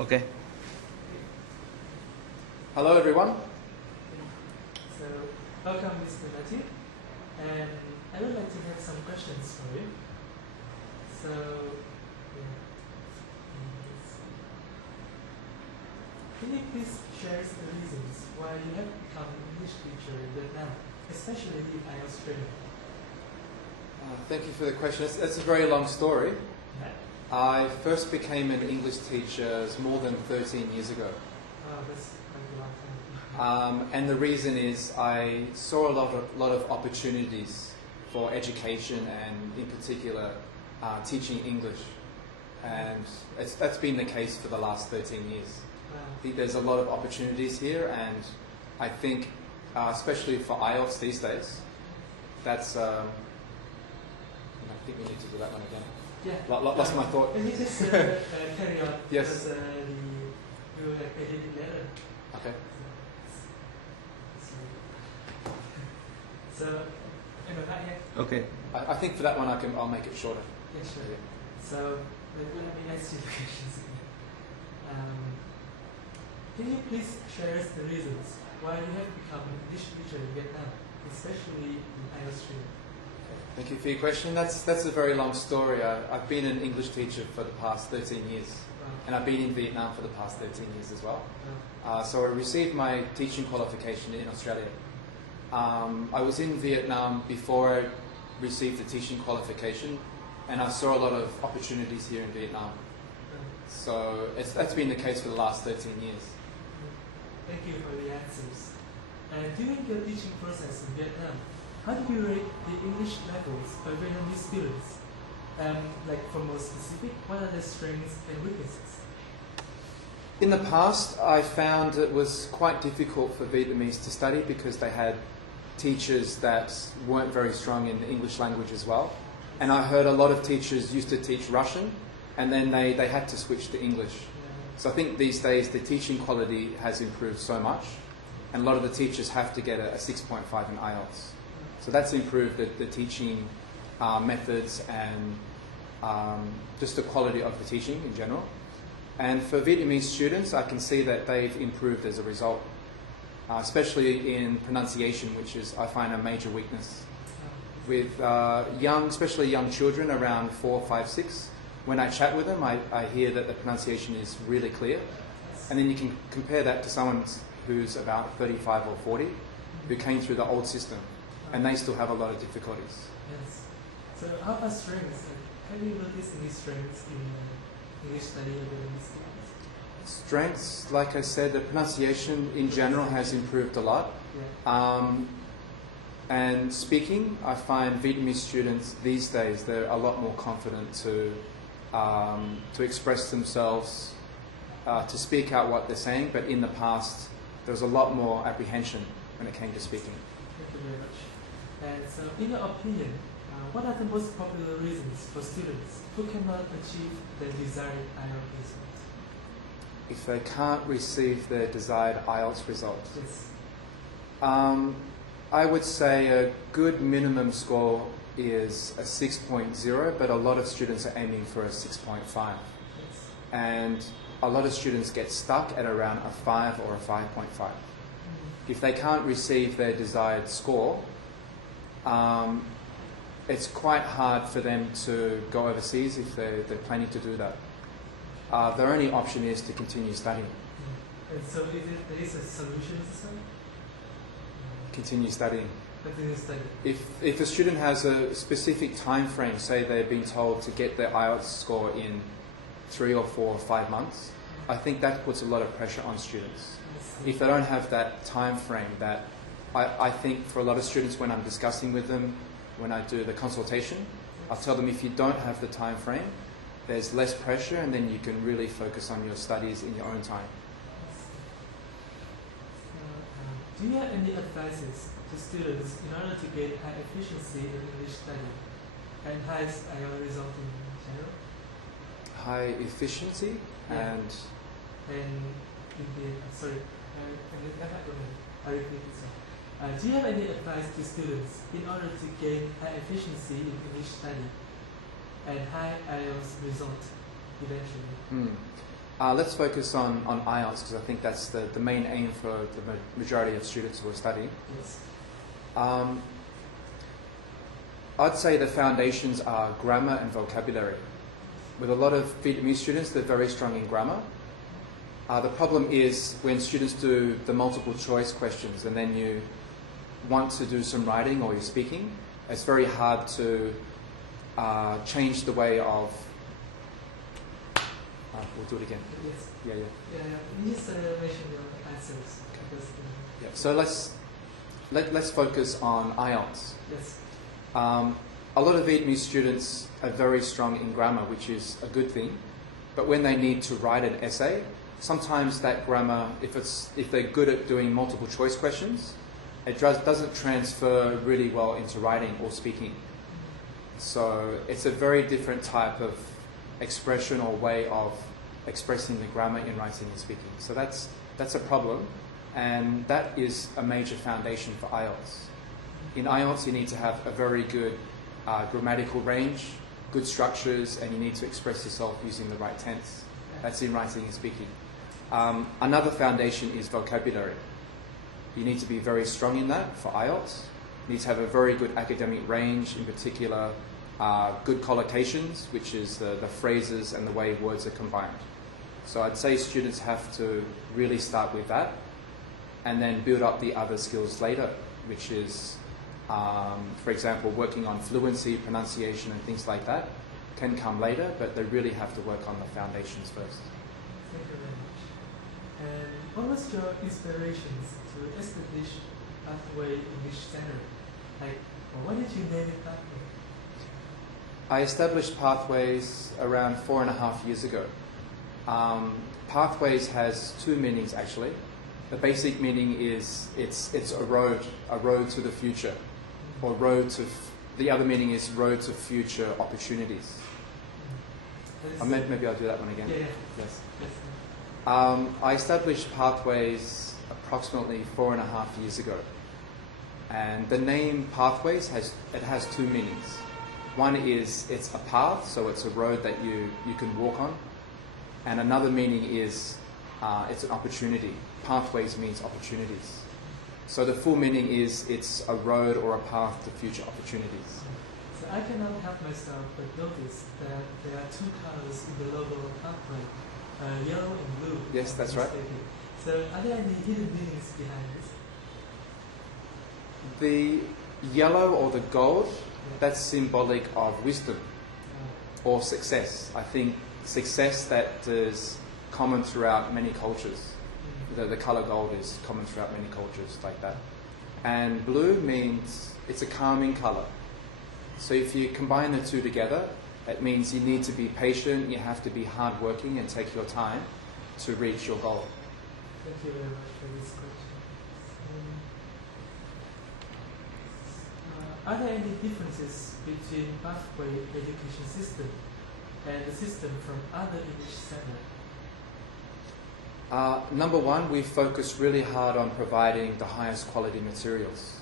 Okay. Hello, everyone. So, welcome, Mr. Matthew. And I would like to have some questions for you. So, can you please share the reasons why you have become an English teacher in Vietnam, especially in IELTS training? Thank you for the question. It's a very long story. Yeah. I first became an English teacher more than 13 years ago. Oh, that's quite a long time. And the reason is I saw a lot of opportunities for education and, in particular, teaching English. And that's been the case for the last 13 years. I think there's a lot of opportunities here, and I think, especially for IELTS these days, that's... I think we need to do that one again. Yeah. Lost my thought. Can you just carry on? Yes. Because you edited it later. Okay. So, not yet. Okay. I think for that one I'll make it shorter. Yeah, sure. Yeah. So, let me ask you the questions. Can you please share us the reasons why you have become an English teacher in Vietnam, especially in IELTS training? Thank you for your question. That's a very long story. I've been an English teacher for the past 13 years. Wow. And I've been in Vietnam for the past 13 years as well. Wow. So I received my teaching qualification in Australia. I was in Vietnam before I received the teaching qualification, and I saw a lot of opportunities here in Vietnam. So that's been the case for the last 13 years. Thank you for the answers. During your teaching process in Vietnam, how do you rate the English levels of Vietnamese students? Like, for more specific, what are their strengths and weaknesses? In the past, I found it was quite difficult for Vietnamese to study because they had teachers that weren't very strong in the English language as well. And I heard a lot of teachers used to teach Russian, and then they had to switch to English. So I think these days the teaching quality has improved so much, and a lot of the teachers have to get a 6.5 in IELTS. So that's improved the teaching methods and just the quality of the teaching in general. And for Vietnamese students, I can see that they've improved as a result, especially in pronunciation, which is, I find, a major weakness. With especially young children around 4, 5, 6, when I chat with them, I hear that the pronunciation is really clear. And then you can compare that to someone who's about 35 or 40, who came through the old system, and they still have a lot of difficulties. Yes. So how about strengths? Have you noticed any strengths in English study of Vietnamese students? Strengths, like I said, the pronunciation in general has improved a lot. Yeah. And speaking, I find Vietnamese students these days, they're a lot more confident to express themselves, to speak out what they're saying, but in the past there was a lot more apprehension when it came to speaking. Thank you very much. And so, in your opinion, what are the most popular reasons for students who cannot achieve their desired IELTS result? If they can't receive their desired IELTS result, Yes. I would say a good minimum score is a 6.0, but a lot of students are aiming for a 6.5. Yes. And a lot of students get stuck at around a 5 or a 5.5. If they can't receive their desired score, it's quite hard for them to go overseas if they're planning to do that. Their only option is to continue studying. And so there is a solution to this? Continue studying. Continue studying. If a student has a specific time frame, say they've been told to get their IELTS score in 3 or 4 or 5 months, I think that puts a lot of pressure on students. If they don't have that time frame, that I think for a lot of students, when I'm discussing with them, when I do the consultation, I'll tell them if you don't have the time frame, there's less pressure, and then you can really focus on your studies in your own time. Do you have any advices to students in order to gain high efficiency in English study and highest IELTS result in general? High efficiency Yeah. and I repeat it. Do you have any advice to students in order to gain high efficiency in English study and high IELTS result eventually? Let's focus on IELTS because I think that's the main aim for the majority of students who are studying. Yes. I'd say the foundations are grammar and vocabulary. With a lot of Vietnamese students, they're very strong in grammar. The problem is when students do the multiple choice questions and then you want to do some writing or you're speaking, it's very hard to change the way of... we'll do it again. Yes. Yeah. You just mentioned your answers. Because, Yeah. So let's focus on IELTS. yes. A lot of Vietnamese students are very strong in grammar, which is a good thing. But when they need to write an essay, sometimes that grammar, if they're good at doing multiple choice questions, it doesn't transfer really well into writing or speaking. So it's a very different type of expression or way of expressing the grammar in writing and speaking. So that's a problem, and that is a major foundation for IELTS. In IELTS, you need to have a very good grammatical range, good structures, and you need to express yourself using the right tense. That's in writing and speaking. Another foundation is vocabulary. You need to be very strong in that for IELTS. You need to have a very good academic range, in particular good collocations, which is the phrases and the way words are combined. So I'd say students have to really start with that and then build up the other skills later, which is, for example, working on fluency, pronunciation and things like that can come later, but they really have to work on the foundations first. Thank you very much. And what was your inspirations to establish Pathway English Center? Like, why did you name it Pathway? I established Pathways around 4.5 years ago. Pathways has two meanings actually. The basic meaning is it's a road to the future, or the other meaning is road to future opportunities. Maybe I'll do that one again. Yeah. Yes. Yes. I established Pathways approximately 4.5 years ago, and the name Pathways has two meanings. One is it's a path, so it's a road that you can walk on, and another meaning is it's an opportunity. Pathways means opportunities. So the full meaning is it's a road or a path to future opportunities. So I cannot help myself but notice that there are two colors in the logo of Pathway, yellow and blue. Yes, that's right. So are there any hidden meanings behind this? The yellow or the gold, that's symbolic of wisdom or success. I think success that is common throughout many cultures. The color gold is common throughout many cultures like that. And blue means it's a calming color. So if you combine the two together, it means you need to be patient, you have to be hardworking and take your time to reach your goal. Thank you very much for this question. Are there any differences between Pathway education system and the system from other English centers? Number one, we focus really hard on providing the highest quality materials.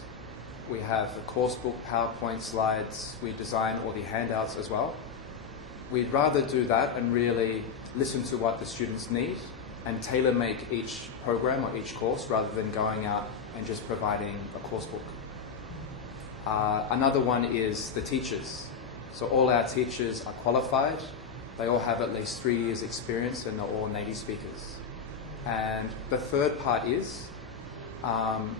We have a course book, PowerPoint slides, we design all the handouts as well. We'd rather do that and really listen to what the students need and tailor make each program or each course rather than going out and just providing a course book. Another one is the teachers. So all our teachers are qualified. They all have at least 3 years experience and they're all native speakers. And the third part is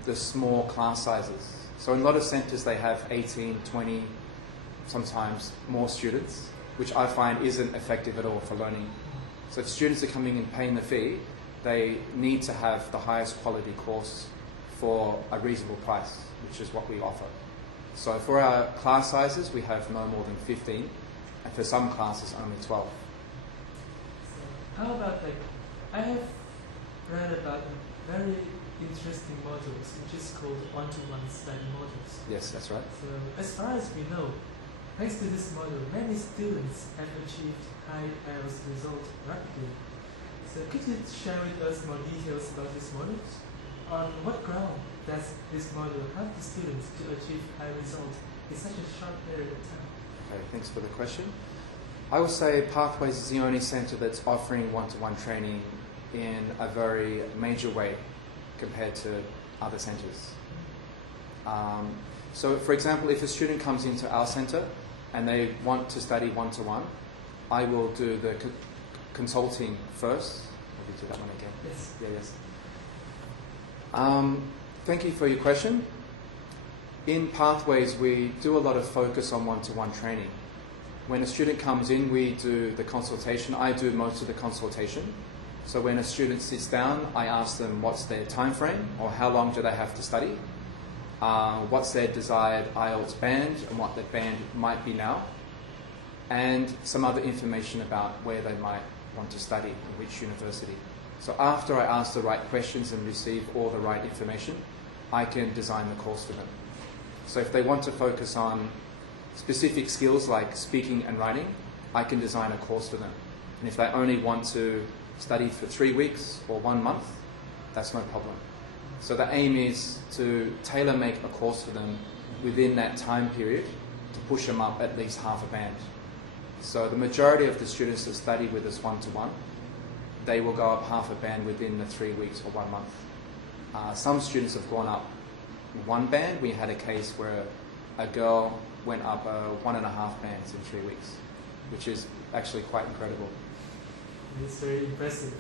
the small class sizes. So in a lot of centres they have 18, 20, sometimes more students, which I find isn't effective at all for learning. So if students are coming and paying the fee, they need to have the highest quality course for a reasonable price, which is what we offer. So for our class sizes, we have no more than 15, and for some classes only 12. So how about, like, I have read about very interesting modules, which is called one-to-one study modules. Yes, that's right. So as far as we know, thanks to this module, many students have achieved high IELTS results rapidly. So could you share with us more details about this module? On what ground does this module help the students to achieve high results in such a short period of time? Okay, thanks for the question. I would say Pathways is the only centre that's offering one-to-one training in a very major way compared to other centres. So for example, if a student comes into our centre and they want to study one-to-one, I will do the consulting first. Will you do that one again? Yes. Yeah, yes. Thank you for your question. In Pathways, we do a lot of focus on one-to-one training. When a student comes in, we do the consultation. I do most of the consultation. So when a student sits down, I ask them what's their time frame or how long do they have to study, what's their desired IELTS band and what the band might be now, and some other information about where they might want to study in which university. So after I ask the right questions and receive all the right information, I can design the course for them. So if they want to focus on specific skills like speaking and writing, I can design a course for them. And if they only want to study for 3 weeks or 1 month, that's no problem. So the aim is to tailor-make a course for them within that time period to push them up at least half a band. So the majority of the students that study with us one-to-one, they will go up half a band within the 3 weeks or 1 month. Some students have gone up 1 band. We had a case where a girl went up 1.5 bands in 3 weeks, which is actually quite incredible. It's very impressive.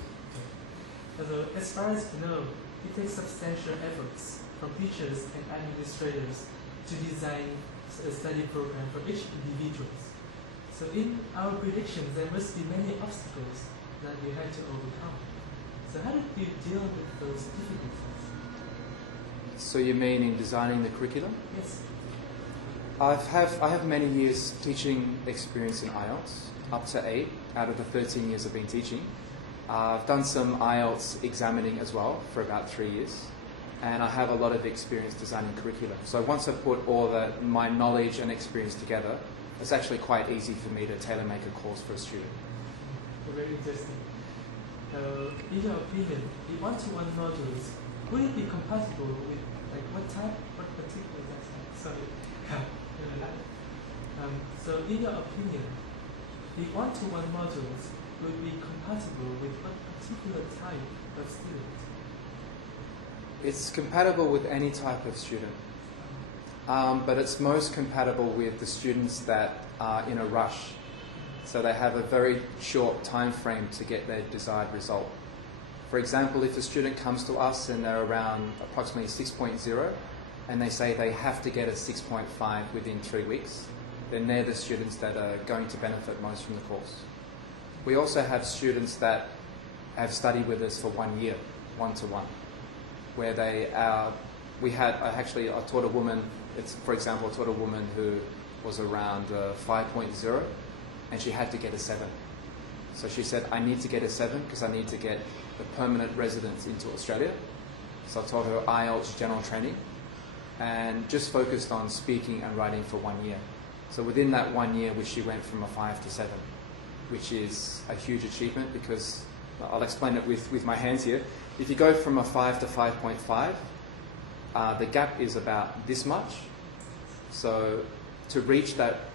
So as far as you know, it takes substantial efforts from teachers and administrators to design a study program for each individual. So in our predictions, there must be many obstacles that you had to overcome. So how did you deal with those difficulties? So you mean in designing the curriculum? Yes. I have many years teaching experience in IELTS, up to 8 out of the 13 years I've been teaching. I've done some IELTS examining as well for about 3 years, and I have a lot of experience designing curriculum. So once I put all my knowledge and experience together, it's actually quite easy for me to tailor-make a course for a student. Very interesting. In your opinion, the one-to-one modules, would it be compatible with what particular sorry. So in your opinion, the one-to-one modules would be compatible with what particular type of student? It's compatible with any type of student, but it's most compatible with the students that are in a rush. So they have a very short time frame to get their desired result. For example, if a student comes to us and they're around approximately 6.0 and they say they have to get a 6.5 within 3 weeks, then they're the students that are going to benefit most from the course. We also have students that have studied with us for 1 year, one-to-one, where I taught a woman, for example, I taught a woman who was around 5.0 and she had to get a 7. So she said, I need to get a 7 because I need to get the permanent residence into Australia. So I taught her IELTS general training and just focused on speaking and writing for 1 year. So within that 1 year, she went from a 5 to 7, which is a huge achievement because, I'll explain it with my hands here. If you go from a 5 to 5.5, the gap is about this much. So to reach that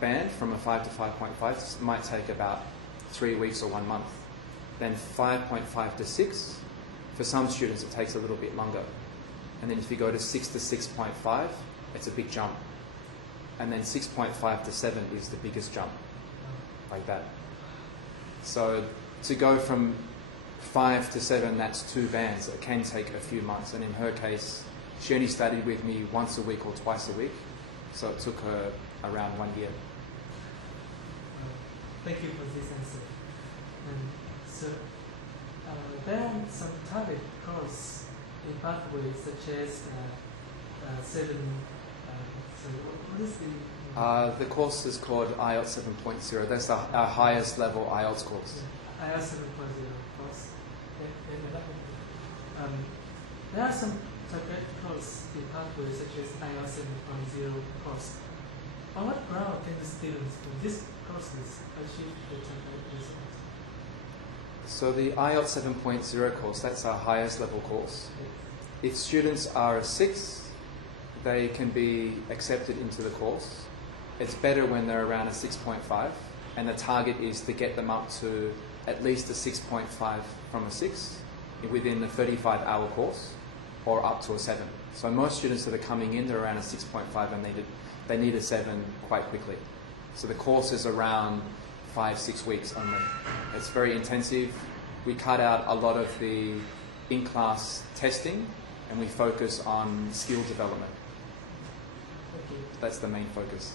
band from a 5 to 5.5 might take about 3 weeks or 1 month. Then 5.5 to 6, for some students it takes a little bit longer. And then if you go to 6 to 6.5, it's a big jump. And then 6.5 to 7 is the biggest jump, like that. So to go from 5 to 7, that's 2 bands. It can take a few months. And in her case, she only studied with me once a week or twice a week. So it took her around 1 year. Thank you for this answer. So there are some target courses in Pathways such as 7. So what is the course is called IELTS 7.0. That's our highest level IELTS course. IELTS 7.0 course. There are some target courses in Pathways such as IELTS 7.0 course. On what ground can the students from these courses achieve the target results? So the IELTS 7.0 course, that's our highest level course. If students are a 6, they can be accepted into the course. it's better when they're around a 6.5, and the target is to get them up to at least a 6.5 from a 6 within the 35-hour course, or up to a 7. So most students that are coming in, they're around a 6.5 and they need a 7 quite quickly. So the course is around 5-6 weeks only. It's very intensive. We cut out a lot of the in-class testing and we focus on skill development. Okay. That's the main focus.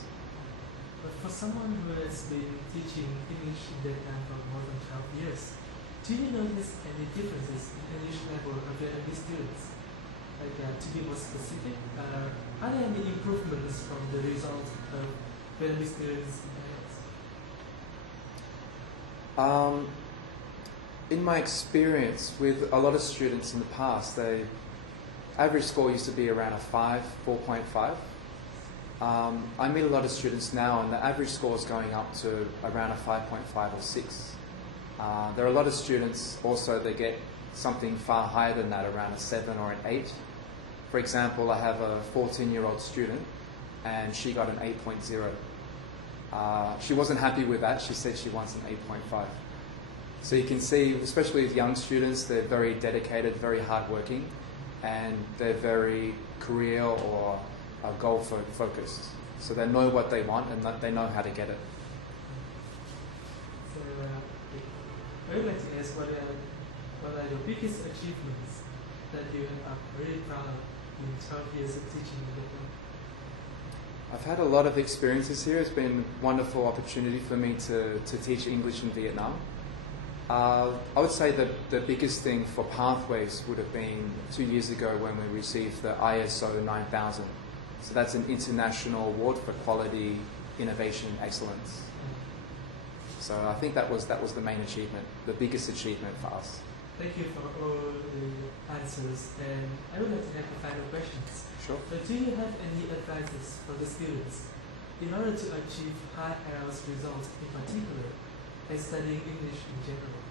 But for someone who has been teaching English in Vietnam for more than 12 years, do you notice any differences in English level of Vietnamese students? Like, to be more specific, are there any improvements from the result of Vietnamese students in IELTS? In my experience with a lot of students in the past, the average score used to be around a 5, 4.5. I meet a lot of students now and the average score is going up to around a 5.5 or 6. There are a lot of students also that get something far higher than that, around a 7 or an 8. For example, I have a 14-year-old student and she got an 8.0. She wasn't happy with that. She said she wants an 8.5. So you can see, especially with young students, they're very dedicated, very hardworking, and they're very career or goal focused. So they know what they want and they know how to get it. So I would like to ask what are your biggest achievements that you are really proud of in 12 years of teaching in Vietnam? I've had a lot of experiences here. It's been a wonderful opportunity for me to teach English in Vietnam. I would say that the biggest thing for Pathways would have been 2 years ago when we received the ISO 9000. So that's an international award for quality, innovation, and excellence. So I think that was the main achievement, the biggest achievement for us. Thank you for all the answers, and I would like to have the final questions. Sure. So do you have any advices for the students in order to achieve high IELTS results in particular, and studying English in general?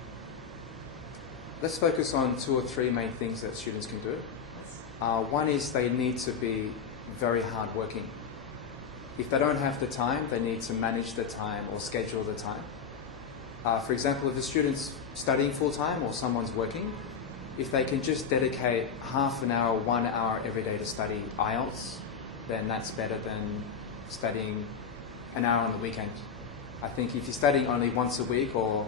Let's focus on 2 or 3 main things that students can do. One is they need to be very hardworking. If they don't have the time, they need to manage the time or schedule the time. For example, if a student's studying full-time or someone's working, if they can just dedicate half an hour, 1 hour every day to study IELTS, then that's better than studying an hour on the weekend. I think if you're studying only once a week or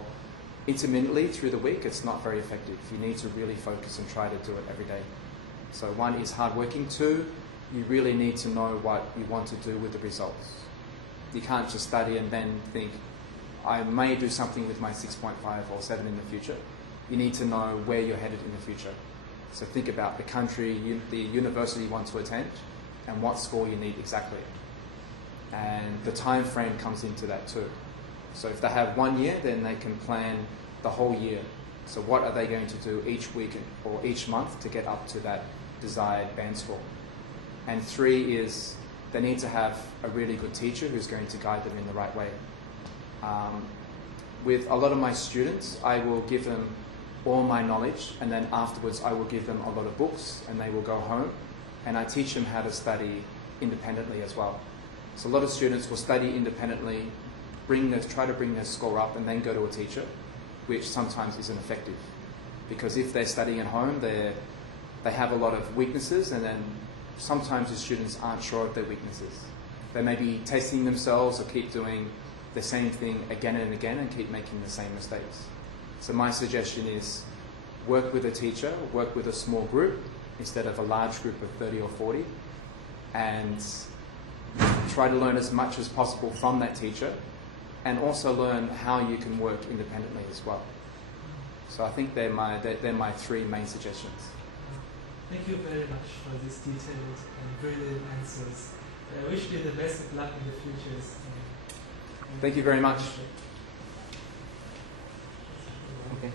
intermittently through the week, it's not very effective. You need to really focus and try to do it every day. So 1 is hardworking. 2, you really need to know what you want to do with the results. You can't just study and then think, I may do something with my 6.5 or 7 in the future. You need to know where you're headed in the future. So think about the country, the university you want to attend, and what score you need exactly. And the time frame comes into that too. So if they have 1 year, then they can plan the whole year. So what are they going to do each week or each month to get up to that desired band score? And 3 is they need to have a really good teacher who's going to guide them in the right way. With a lot of my students, I will give them all my knowledge, and then afterwards I will give them a lot of books and they will go home, and I teach them how to study independently as well. So a lot of students will study independently, try to bring their score up and then go to a teacher, which sometimes isn't effective. Because if they're studying at home, they have a lot of weaknesses, and then sometimes the students aren't sure of their weaknesses. They may be testing themselves or keep doing the same thing again and again and keep making the same mistakes. So my suggestion is work with a teacher, work with a small group instead of a large group of 30 or 40, and try to learn as much as possible from that teacher, and also learn how you can work independently as well. So I think they're my 3 main suggestions. Thank you very much for these detailed and brilliant answers. I wish you the best of luck in the futures. Thank you very much. Okay.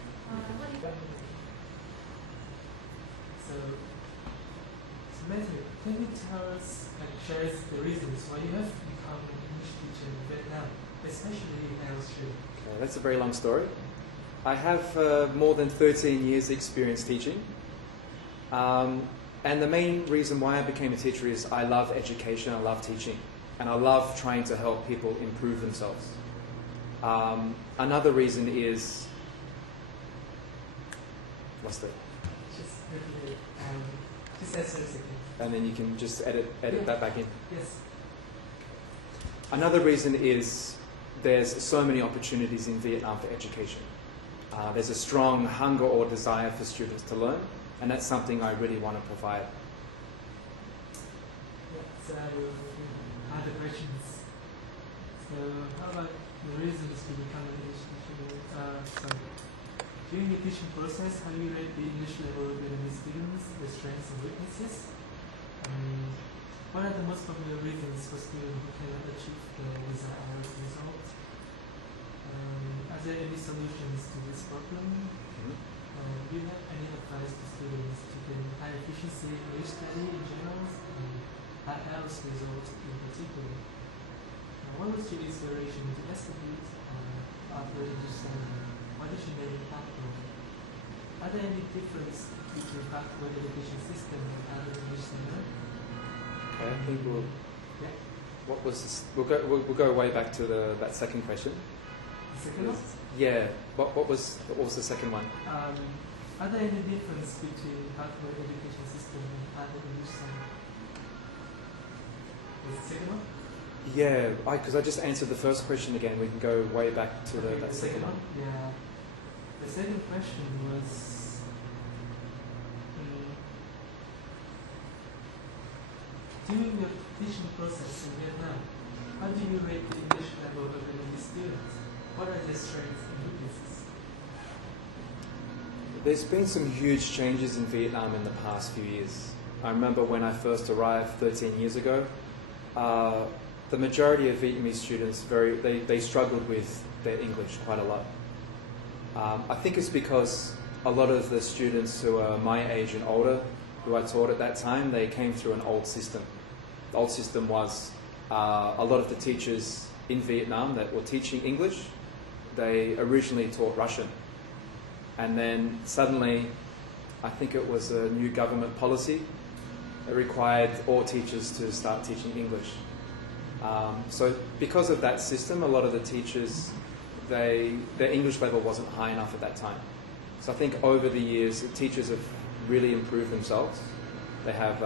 So Matthew, can you tell us and share the reasons why you have become an English teacher in Vietnam, especially in Australia? Okay, that's a very long story. I have more than 13 years experience teaching. And the main reason why I became a teacher is I love education, I love teaching. and I love trying to help people improve themselves. Another reason is, what's that? Just repeat it. Just answer a second. And then you can just edit that back in. Yes. Another reason is there's so many opportunities in Vietnam for education. There's a strong hunger or desire for students to learn, and that's something I really want to provide. Yeah, so other questions. So how about the reasons to become an English teacher? Sorry. During the teaching process, how do you rate the English level of Vietnamese students, their strengths and weaknesses? What are the most popular reasons for students who cannot achieve the desired result? Are there any solutions to this problem? Do you have any advice to students to gain high efficiency English study in general and IELTS results in particular? What was your inspiration to estimate after English study? What is your main background? Are there any difference between pathway education system and other English standard? Okay, I think we'll. Yeah. What was this? We'll go way back to that second question. The second one? Yeah. What was the second one? Are there any difference between pathway education system and other English standard? The second one? Yeah, because I just answered the first question again. We can go way back to Okay, that second one. Yeah. The second question was during your teaching process in Vietnam, how do you rate the English level of Vietnamese students? What are their strengths and weaknesses? There's been some huge changes in Vietnam in the past few years. I remember when I first arrived 13 years ago, the majority of Vietnamese students they struggled with their English quite a lot. I think it's because a lot of the students who are my age and older, who I taught at that time, they came through an old system. The old system was a lot of the teachers in Vietnam that were teaching English, they originally taught Russian. And then suddenly, I think it was a new government policy that required all teachers to start teaching English. So because of that system, a lot of the teachers, their English level wasn't high enough at that time. So I think over the years, the teachers have really improved themselves. They have